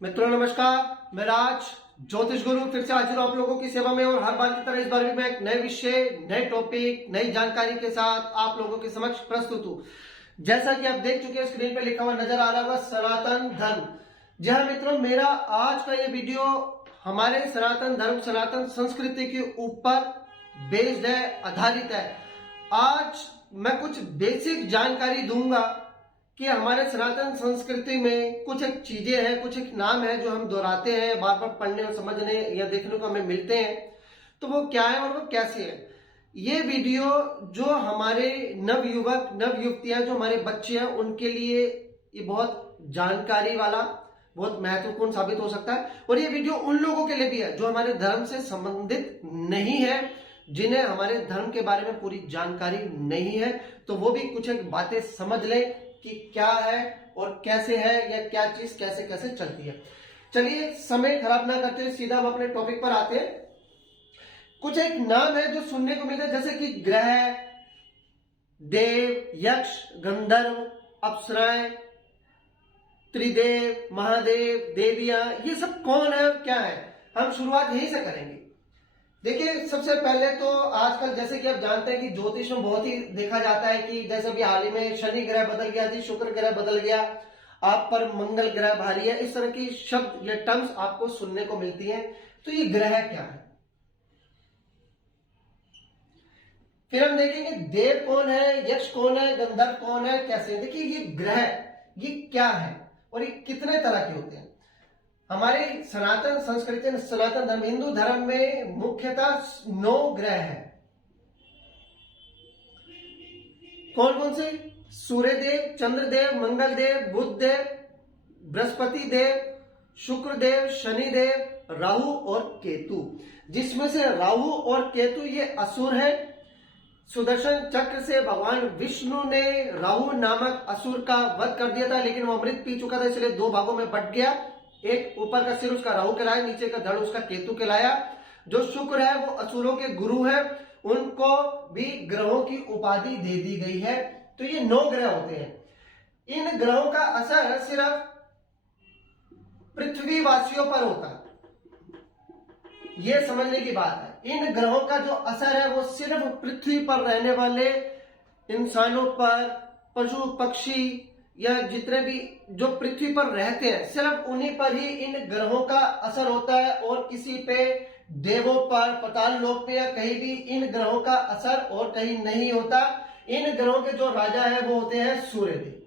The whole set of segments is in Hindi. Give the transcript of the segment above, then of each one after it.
मित्रों नमस्कार, मैं राज ज्योतिष गुरु फिर से हाजिर हूं आप लोगों की सेवा में। और हर बार की तरह इस बार भी मैं एक नए विषय, नए टॉपिक, नई जानकारी के साथ आप लोगों के समक्ष प्रस्तुत हूं। जैसा कि आप देख चुके हैं, स्क्रीन पे लिखा हुआ नजर आ रहा होगा सनातन धर्म। जी हाँ मित्रों, मेरा आज का ये वीडियो हमारे सनातन धर्म, सनातन संस्कृति के ऊपर बेस्ड है, आधारित है। आज मैं कुछ बेसिक जानकारी दूंगा कि हमारे सनातन संस्कृति में कुछ एक चीजें हैं, कुछ एक नाम है जो हम दोहराते हैं, बार बार पढ़ने और समझने या देखने को हमें मिलते हैं। तो वो क्या है और वो कैसे है। ये वीडियो जो हमारे नव युवक, नव युवतियां, जो हमारे बच्चे हैं, उनके लिए ये बहुत जानकारी वाला, बहुत महत्वपूर्ण साबित हो सकता है। और ये वीडियो उन लोगों के लिए भी है जो हमारे धर्म से संबंधित नहीं है, जिन्हें हमारे धर्म के बारे में पूरी जानकारी नहीं है। तो वो भी कुछ एक बातें समझ लें कि क्या है और कैसे है, या क्या चीज कैसे कैसे चलती है। चलिए समय खराब ना करते हुए सीधा हम अपने टॉपिक पर आते हैं। कुछ एक नाम है जो सुनने को मिलते हैं, जैसे कि ग्रह, देव, यक्ष, गंधर्व, अप्सराएं, त्रिदेव, महादेव, देवियां, ये सब कौन है और क्या है। हम शुरुआत यहीं से करेंगे। देखिए, सबसे पहले तो आजकल जैसे कि आप जानते हैं कि ज्योतिष में बहुत ही देखा जाता है कि जैसे अभी हाल ही में शनि ग्रह बदल गया जी, शुक्र ग्रह बदल गया, आप पर मंगल ग्रह भारी है, इस तरह की शब्द या टर्म्स आपको सुनने को मिलती हैं। तो ये ग्रह क्या है, फिर हम देखेंगे देव कौन है, यक्ष कौन है, गंधर्व कौन है, कैसे। देखिए, ये ग्रह ये क्या है और ये कितने तरह के होते हैं। हमारे सनातन संस्कृति, सनातन धर्म, हिंदू धर्म में मुख्यतः 9 ग्रह हैं। कौन कौन से? सूर्य देव, चंद्र देव, मंगल देव, बुध देव, बृहस्पति देव, शुक्र देव, शनि देव, राहु और केतु। जिसमें से राहु और केतु ये असुर है। सुदर्शन चक्र से भगवान विष्णु ने राहु नामक असुर का वध कर दिया था, लेकिन वो अमृत पी चुका था, इसलिए 2 भागों में बट गया। एक ऊपर का सिर उसका राहु कहलाया, नीचे का धड़ उसका केतु कहलाया। जो शुक्र है वो असुरों के गुरु है, उनको भी ग्रहों की उपाधि दे दी गई है। तो ये 9 ग्रह होते हैं। इन ग्रहों का असर सिर्फ पृथ्वीवासियों पर होता है, यह समझने की बात है। इन ग्रहों का जो असर है वो सिर्फ पृथ्वी पर रहने वाले इंसानों पर, पशु पक्षी या जितने भी जो पृथ्वी पर रहते हैं, सिर्फ उन्हीं पर ही इन ग्रहों का असर होता है। और किसी पे, देवों पर, पाताल लोक पे या कहीं भी इन ग्रहों का असर और कहीं नहीं होता। इन ग्रहों के जो राजा है वो होते हैं सूर्य देव।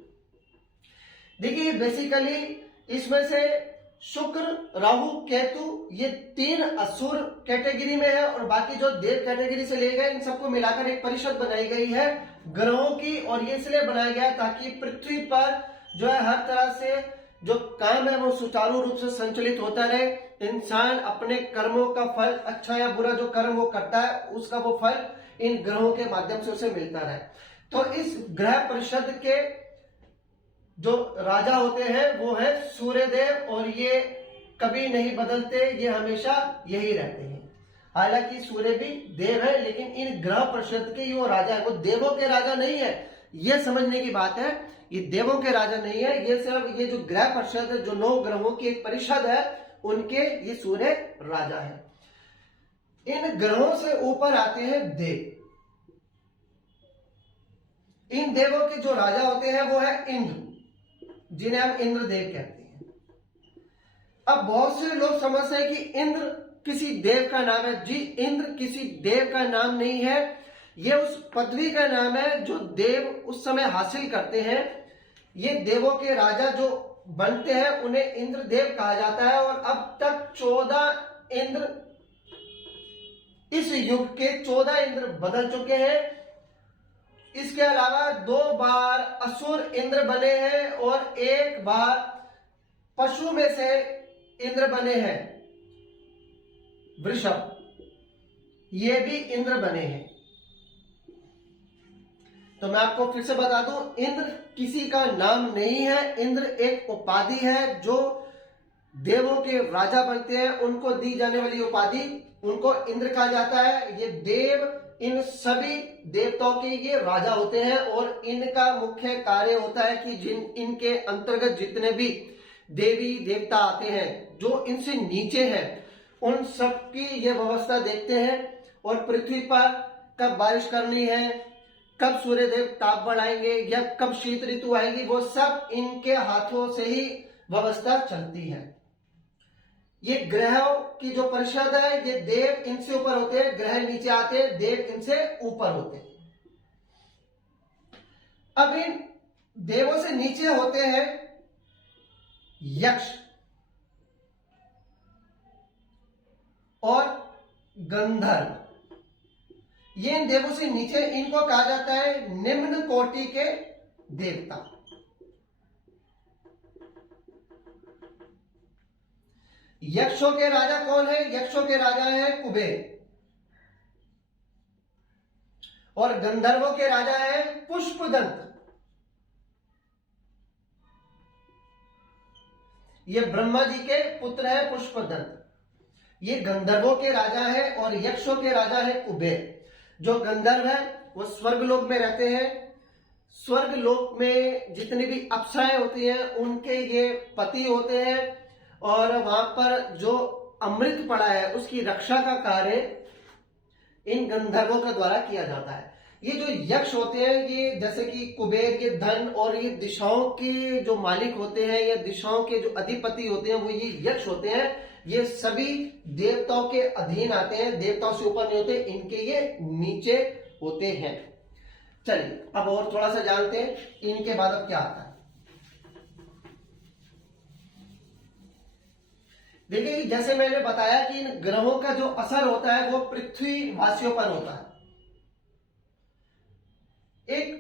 देखिए, बेसिकली इसमें से शुक्र, राहु, केतु, ये 3 असुर कैटेगरी में है, और बाकी जो देव कैटेगरी से लिए गए, इन सबको मिलाकर एक परिषद बनाई गई है ग्रहों की। और ये इसलिए बनाया गया ताकि पृथ्वी पर जो है हर तरह से जो काम है वो सुचारू रूप से संचालित होता रहे। इंसान अपने कर्मों का फल, अच्छा या बुरा जो कर्म वो करता है, उसका वो फल इन ग्रहों के माध्यम से उसे मिलता रहे। तो इस ग्रह परिषद के जो राजा होते हैं वो है सूर्य देव, और ये कभी नहीं बदलते, ये हमेशा यही रहते हैं। हालांकि सूर्य भी देव है, लेकिन इन ग्रह परिषद के वो राजा है, वो देवों के राजा नहीं है, ये समझने की बात है। ये देवों के राजा नहीं है, ये सिर्फ ये जो ग्रह परिषद है, जो 9 ग्रहों की एक परिषद है, उनके ये सूर्य राजा है। इन ग्रहों से ऊपर आते हैं देव। इन देवों के जो राजा होते हैं वो है इंद्र, जिन्हें हम इंद्रदेव कहते हैं। अब बहुत से लोग समझते हैं कि इंद्र किसी देव का नाम है। जी, इंद्र किसी देव का नाम नहीं है, यह उस पदवी का नाम है जो देव उस समय हासिल करते हैं। ये देवों के राजा जो बनते हैं उन्हें इंद्रदेव कहा जाता है। और अब तक 14 इंद्र, इस युग के 14 इंद्र बदल चुके हैं। इसके अलावा 2 बार असुर इंद्र बने हैं और 1 बार पशु में से इंद्र बने हैं, वृषभ, ये भी इंद्र बने हैं। तो मैं आपको फिर से बता दूं, इंद्र किसी का नाम नहीं है, इंद्र एक उपाधि है जो देवों के राजा बनते हैं, उनको दी जाने वाली उपाधि, उनको इंद्र कहा जाता है। ये देव इन सभी देवताओं के ये राजा होते हैं, और इनका मुख्य कार्य होता है कि जिन इनके अंतर्गत जितने भी देवी देवता आते हैं जो इनसे नीचे हैं, उन सबकी ये व्यवस्था देखते हैं। और पृथ्वी पर कब बारिश करनी है, कब सूर्य देव ताप बढ़ाएंगे या कब शीत ऋतु आएगी, वो सब इनके हाथों से ही व्यवस्था चलती है। ये ग्रहों की जो परिषद है, ये देव इनसे ऊपर होते हैं, ग्रह नीचे आते हैं, देव इनसे ऊपर होते हैं। अब इन देवों से नीचे होते हैं यक्ष और गंधर्व। ये इन देवों से नीचे, इनको कहा जाता है निम्न कोटि के देवता। यक्षों के राजा कौन है? यक्षों के राजा है कुबेर और गंधर्वों के राजा है पुष्पदंत। ये ब्रह्मा जी के पुत्र है पुष्पदंत। ये गंधर्वों के राजा है और यक्षों के राजा है कुबेर। जो गंधर्व है वो स्वर्गलोक में रहते हैं। स्वर्गलोक में जितनी भी अप्सराएं होती हैं उनके ये पति होते हैं और वहां पर जो अमृत पड़ा है उसकी रक्षा का कार्य इन गंधर्वों के द्वारा किया जाता है। ये जो यक्ष होते हैं, ये जैसे कि कुबेर, ये धन और ये दिशाओं के जो मालिक होते हैं या दिशाओं के जो अधिपति होते हैं वो ये यक्ष होते हैं। ये सभी देवताओं के अधीन आते हैं, देवताओं से ऊपर नहीं होते, इनके ये नीचे होते हैं। चलिए अब और थोड़ा सा जानते हैं इनके बाद अब क्या आता है। देखिए, जैसे मैंने बताया कि इन ग्रहों का जो असर होता है वो पृथ्वी वासियों पर होता है। एक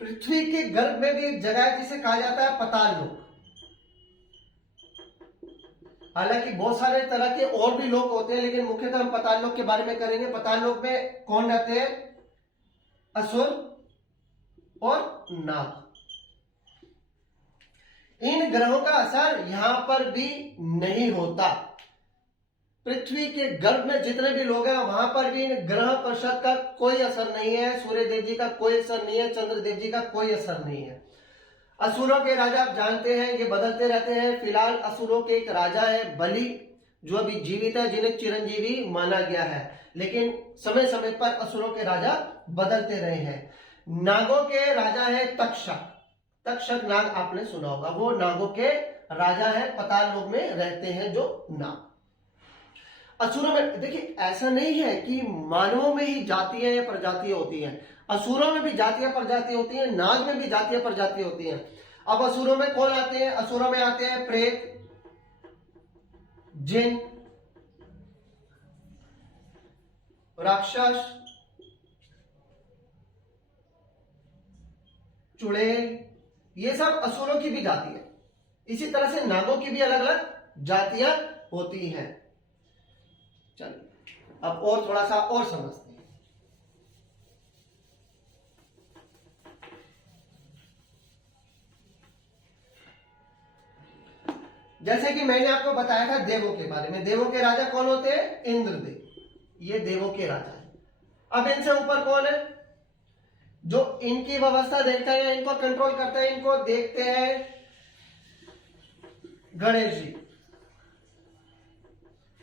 पृथ्वी के गर्भ में भी एक जगह है जिसे कहा जाता है पाताल लोक। हालांकि बहुत सारे तरह के और भी लोक होते हैं, लेकिन मुख्यतः हम पाताल लोक के बारे में करेंगे। पाताल लोक में कौन रहते हैं? असुर और नाग। इन ग्रहों का असर यहां पर भी नहीं होता। पृथ्वी के गर्भ में जितने भी लोग हैं वहां पर भी इन ग्रह परिषद का कोई असर नहीं है। सूर्य देव जी का कोई असर नहीं है, चंद्र देव जी का कोई असर नहीं है। असुरों के राजा आप जानते हैं ये बदलते रहते हैं। फिलहाल असुरों के एक राजा है बलि, जो अभी जीवित है, जिन्हें चिरंजीवी माना गया है, लेकिन समय समय पर असुरों के राजा बदलते रहे हैं। नागों के राजा है तक्षक। तक्षक नाग आपने सुना होगा, वो नागों के राजा है, पाताल लोक में रहते हैं जो नाग। असुरों में देखिए ऐसा नहीं है कि मानवों में ही जातियां या प्रजातियां होती हैं। असुरों में भी जातियां प्रजातियां होती हैं, नाग में भी जातियां प्रजातियां होती हैं। अब असुरों में कौन आते हैं? असुरों में आते हैं प्रेत, जिन, राक्षस, चुड़ैल, ये सब असुरों की भी जाति है। इसी तरह से नागों की भी अलग अलग जातियां होती हैं। चलिए अब और थोड़ा सा और समझते हैं। जैसे कि मैंने आपको बताया था देवों के बारे में। देवों के राजा कौन होते हैं? इंद्रदेव। ये देवों के राजा है। अब इनसे ऊपर कौन है? जो इनकी व्यवस्था देखता है, इनको कंट्रोल करता है, इनको देखते हैं गणेश जी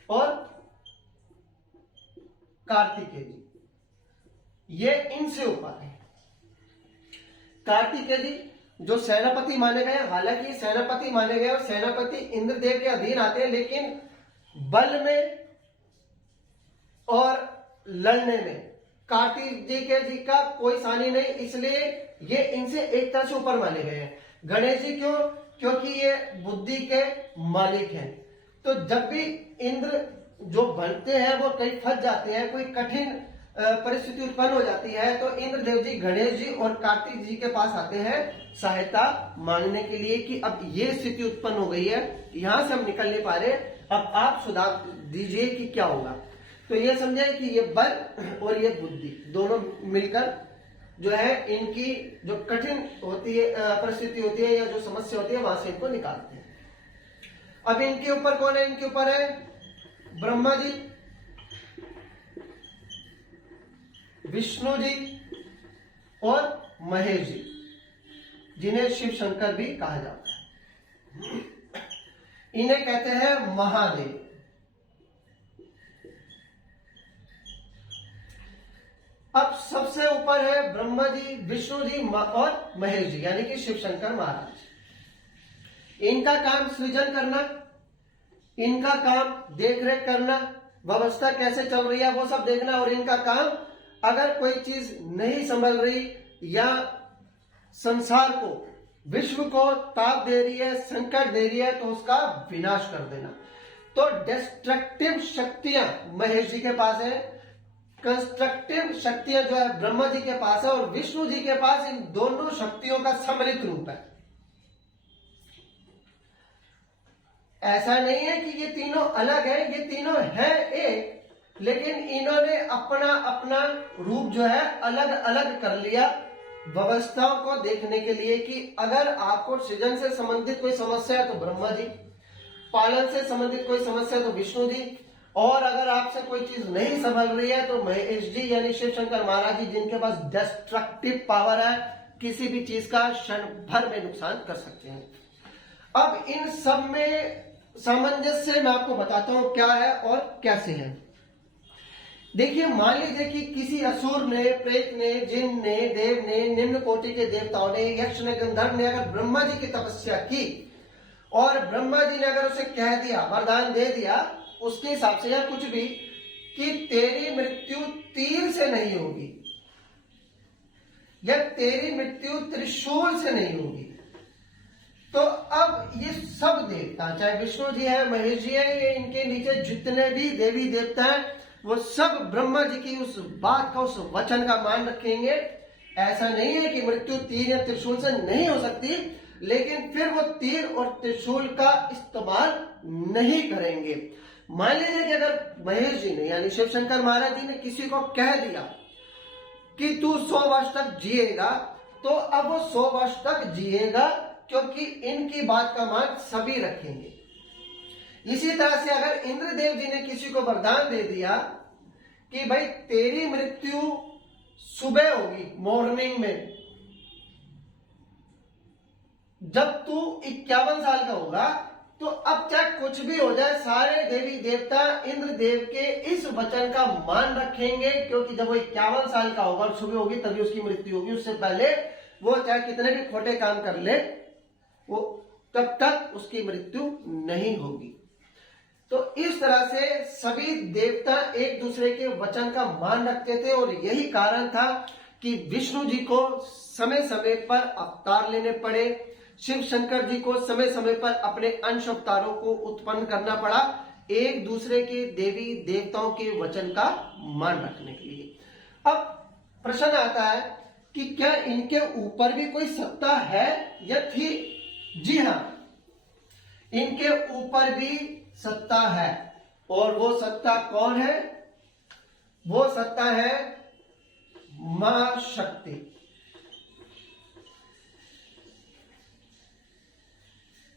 और कार्तिकेय जी। ये इनसे ऊपर है। कार्तिकेय जी जो सेनापति माने गए, हालांकि सेनापति माने गए और सेनापति इंद्रदेव के अधीन आते हैं, लेकिन बल में और लड़ने में कार्तिकेय जी का कोई सानी नहीं, इसलिए ये इनसे एक तरह से ऊपर माने गए हैं। गणेश जी क्यों? क्योंकि ये बुद्धि के मालिक हैं। तो जब भी इंद्र जो बनते हैं वो कहीं फंस जाते हैं, कोई कठिन परिस्थिति उत्पन्न हो जाती है, तो इंद्रदेव जी गणेश जी और कार्तिक जी के पास आते हैं सहायता मांगने के लिए कि अब ये स्थिति उत्पन्न हो गई है, यहां से हम निकल नहीं पा रहे, अब आप सुधार दीजिए कि क्या होगा। तो ये समझे कि ये बल और ये बुद्धि दोनों मिलकर जो है इनकी जो कठिन होती है परिस्थिति होती है या जो समस्या होती है वहां से इनको निकालते हैं। अब इनके ऊपर कौन है? इनके ऊपर है ब्रह्मा जी, विष्णु जी और महेश जी, जिन्हें शिव शंकर भी कहा जाता है। इन्हें कहते हैं महादेव। अब सबसे ऊपर है ब्रह्मा जी, विष्णु जी और महेश जी, यानी कि शिव शंकर महाराज। इनका काम सृजन करना, इनका काम देखरेख करना, व्यवस्था कैसे चल रही है वो सब देखना, और इनका काम अगर कोई चीज नहीं संभल रही या संसार को, विश्व को ताप दे रही है, संकट दे रही है, तो उसका विनाश कर देना। तो डिस्ट्रक्टिव शक्तियां महेश जी के पास है, कंस्ट्रक्टिव शक्तियां जो है ब्रह्मा जी के पास है, और विष्णु जी के पास इन दोनों शक्तियों का सम्मिलित रूप है। ऐसा नहीं है कि ये तीनों अलग है, ये तीनों है एक, लेकिन इन्होंने अपना अपना रूप जो है अलग अलग कर लिया व्यवस्थाओं को देखने के लिए, कि अगर आपको सृजन से संबंधित कोई समस्या है तो ब्रह्मा जी, पालन से संबंधित कोई समस्या है तो विष्णु जी, और अगर आपसे कोई चीज नहीं संभल रही है तो महेश जी यानी शिव शंकर महाराज जी, जिनके पास डिस्ट्रक्टिव पावर है, किसी भी चीज का क्षण भर में नुकसान कर सकते हैं। अब इन सब में सामंजस्य मैं आपको बताता हूं क्या है और कैसे है। देखिए, मान लीजिए कि किसी असुर ने, प्रेत ने, जिन ने, देव ने, निम्न कोटि के देवताओं ने, यक्ष ने, गंधर्व ने अगर ब्रह्मा जी की तपस्या की, और ब्रह्मा जी ने अगर उसे कह दिया, वरदान दे दिया उसके हिसाब से या कुछ भी, कि तेरी मृत्यु तीर से नहीं होगी या तेरी मृत्यु त्रिशूल से नहीं होगी, तो अब ये सब देवता, चाहे विष्णु जी है, महेश जी है, ये इनके नीचे जितने भी देवी देवता हैं, वो सब ब्रह्मा जी की उस बात का, उस वचन का मान रखेंगे। ऐसा नहीं है कि मृत्यु तीर या त्रिशूल से नहीं हो सकती, लेकिन फिर वो तीर और त्रिशूल का इस्तेमाल नहीं करेंगे। मान लीजिए कि अगर महेश जी ने यानी शिव शंकर महाराज जी ने किसी को कह दिया कि तू 100 वर्ष तक जिएगा, तो अब वो 100 वर्ष तक जिएगा, क्योंकि इनकी बात का मान सभी रखेंगे। इसी तरह से अगर इंद्रदेव जी ने किसी को वरदान दे दिया कि भाई तेरी मृत्यु सुबह होगी, मॉर्निंग में, जब तू 51 साल का होगा, तो अब चाहे कुछ भी हो जाए, सारे देवी देवता इंद्रदेव के इस वचन का मान रखेंगे, क्योंकि जब वो 51 साल का होगा और सुबह होगी तभी उसकी मृत्यु होगी। उससे पहले वो चाहे कितने भी खोटे काम कर ले, वो तब तक उसकी मृत्यु नहीं होगी। तो इस तरह से सभी देवता एक दूसरे के वचन का मान रखते थे, और यही कारण था कि विष्णु जी को समय समय पर अवतार लेने पड़े, शिव शंकर जी को समय समय पर अपने अंश अवतारों को उत्पन्न करना पड़ा, एक दूसरे के देवी देवताओं के वचन का मान रखने के लिए। अब प्रश्न आता है कि क्या इनके ऊपर भी कोई सत्ता है या थी? जी हां, इनके ऊपर भी सत्ता है, और वो सत्ता कौन है? वो सत्ता है महाशक्ति।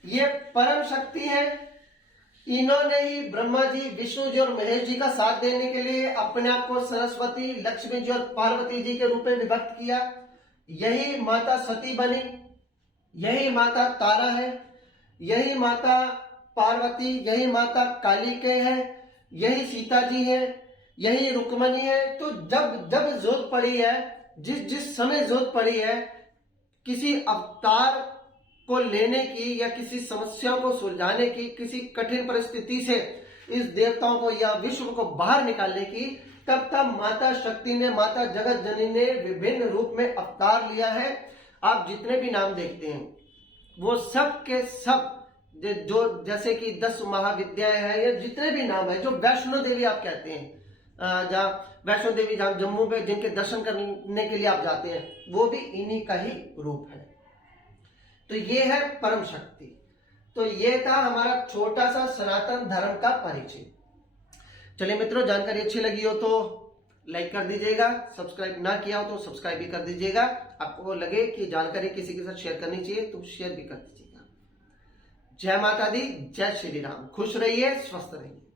ये परम शक्ति है। इन्होंने ही ब्रह्मा जी, विष्णु जी और महेश जी का साथ देने के लिए अपने आप को सरस्वती, लक्ष्मी जी और पार्वती जी के रूप में विभक्त किया। यही माता सती बनी, यही माता तारा है, यही माता पार्वती, यही माता कालिके है, यही सीता जी है, यही रुक्मणी है। तो जब जब जरूरत पड़ी है, जिस समय जरूरत पड़ी है किसी अवतार को लेने की या किसी समस्या को सुलझाने की, किसी कठिन परिस्थिति से इस देवताओं को या विश्व को बाहर निकालने की, तब तब माता शक्ति ने, माता जगत जननी ने विभिन्न रूप में अवतार लिया है। आप जितने भी नाम देखते हैं वो सब के सब, जो जैसे कि 10 महाविद्याएं हैं या जितने भी नाम है, जो वैष्णो देवी आप कहते हैं, जहाँ वैष्णो देवी, जहाँ जम्मू में जिनके दर्शन करने के लिए आप जाते हैं, वो भी इन्हीं का ही रूप है। तो ये है परम शक्ति। तो ये था हमारा छोटा सा सनातन धर्म का परिचय। चलिए मित्रों, जानकारी अच्छी लगी हो तो लाइक कर दीजिएगा, सब्सक्राइब ना किया हो तो सब्सक्राइब भी कर दीजिएगा। आपको लगे कि जानकारी किसी के साथ शेयर करनी चाहिए तो शेयर भी कर दीजिएगा। जय माता दी, जय श्री राम। खुश रहिए, स्वस्थ रहिए।